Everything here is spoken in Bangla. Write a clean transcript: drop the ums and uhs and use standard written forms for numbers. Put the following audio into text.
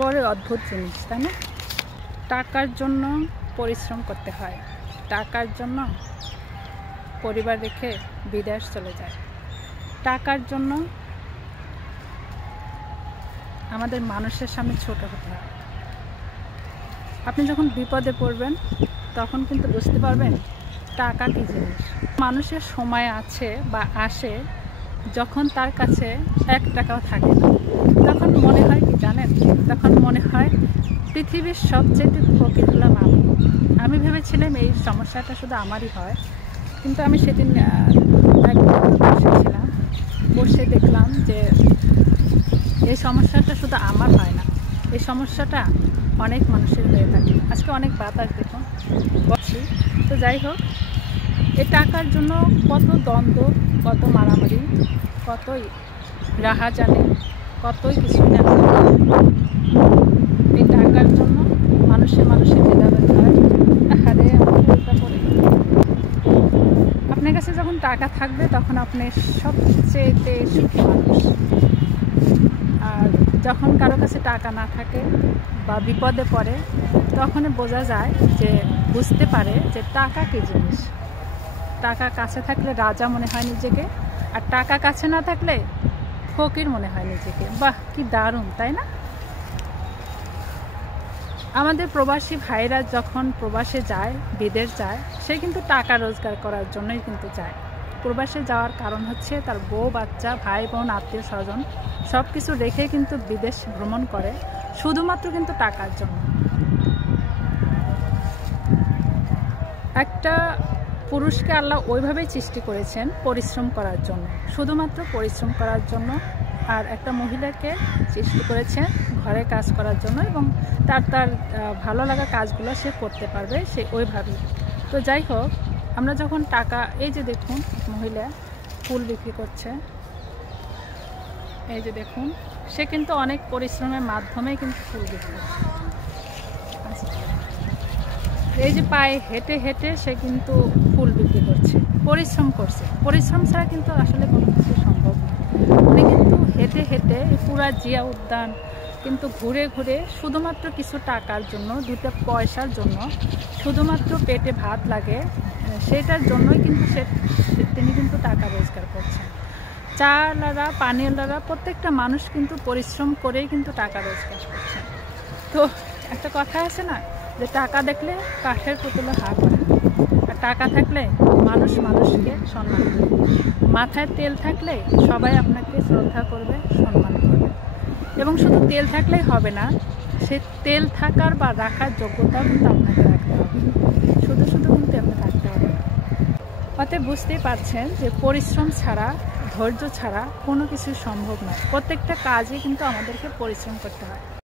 বড় অদ্ভুত জিনিস, তাই না? টাকার জন্য পরিশ্রম করতে হয়, টাকার জন্য পরিবার রেখে বিদেশ চলে যায়, টাকার জন্য আমাদের মানুষের সামনে ছোট হতে হয়। আপনি যখন বিপদে পড়বেন তখন কিন্তু বুঝতে পারবেন টাকা কী জিনিস। মানুষের সময় আছে বা আসে যখন তার কাছে 1 টাকাও থাকে না, তখন মনে হয় কি জানেন, তখন মনে হয় পৃথিবীর সবচেয়ে ফকির হলাম আমি ভেবেছিলাম এই সমস্যাটা শুধু আমারই হয়, কিন্তু আমি সেদিন বসেছিলাম, বসে দেখলাম যে এই সমস্যাটা শুধু আমার হয় না, এই সমস্যাটা অনেক মানুষের হয়ে থাকে। আজকে অনেক বাতাস দেখুন বলছি। তো যাই হোক, এই টাকার জন্য কত দ্বন্দ্ব, কত মারামারি, কতই রাহাজানি, কতই কিছু না। এই টাকার জন্য মানুষের ভেদাভেদ হয়। আরে উল্টা করে আপনার কাছে যখন টাকা থাকবে তখন আপনি সবচেয়ে সুখী মানুষ। আর যখন কারো কাছে টাকা না থাকে বা বিপদে পড়ে তখন বোঝা যায় যে বুঝতে পারে যে টাকা কী জিনিস। টাকা কাছে থাকলে রাজা মনে হয় নিজেকে, আর টাকা কাছে না থাকলে ফকির মনে হয় নিজেকে। বাহ, কি দারুণ, তাই না? আমাদের প্রবাসী ভাইরা যখন প্রবাসে যায়, বিদেশ যায়, সে কিন্তু টাকা রোজগার করার জন্যই কিন্তু যায়। প্রবাসে যাওয়ার কারণ হচ্ছে তার বউ বাচ্চা, ভাই বোন, আত্মীয় স্বজন সব কিছু রেখে কিন্তু বিদেশ ভ্রমণ করে, শুধুমাত্র কিন্তু টাকার জন্য। একটা পুরুষকে আল্লাহ ওইভাবেই সৃষ্টি করেছেন পরিশ্রম করার জন্য, শুধুমাত্র পরিশ্রম করার জন্য। আর একটা মহিলাকে সৃষ্টি করেছেন ঘরে কাজ করার জন্য, এবং তার ভালো লাগা কাজগুলো সে করতে পারবে সে ওইভাবেই। তো যাই হোক, আমরা যখন টাকা, এই যে দেখুন মহিলা ফুল বিক্রি করছে, এই যে দেখুন, সে কিন্তু অনেক পরিশ্রমের মাধ্যমে কিন্তু ফুল বিক্রি করছে। এই যে পায়ে হেঁটে হেঁটে সে কিন্তু ফুল বিক্রি করছে, পরিশ্রম করছে। পরিশ্রম ছাড়া কিন্তু আসলে কোনো কিছু সম্ভব না। উনি কিন্তু হেঁটে হেঁটে পুরা জিয়া উদ্যান কিন্তু ঘুরে ঘুরে শুধুমাত্র কিছু টাকার জন্য, 2টা পয়সার জন্য, শুধুমাত্র পেটে ভাত লাগে সেটার জন্যই কিন্তু তিনি কিন্তু টাকা রোজগার করছেন। চালারা, পানিওয়ালারা, প্রত্যেকটা মানুষ কিন্তু পরিশ্রম করেই কিন্তু টাকা রোজগার করছেন। তো একটা কথা আছে না, যে টাকা দেখলে কাঠের পুতুলে হাত হয়, আর টাকা থাকলে মানুষ মানুষকে সম্মান করে। মাথায় তেল থাকলে সবাই আপনাকে শ্রদ্ধা করবে, সম্মান করবে। এবং শুধু তেল থাকলেই হবে না, সে তেল থাকার বা রাখার যোগ্যতাও কিন্তু আপনাকে রাখতে হবে, শুধু শুধু কিন্তু আপনি থাকতে হবে। অতএব বুঝতেই পারছেন যে পরিশ্রম ছাড়া, ধৈর্য ছাড়া কোনো কিছু সম্ভব নয়। প্রত্যেকটা কাজে কিন্তু আমাদেরকে পরিশ্রম করতে হয়।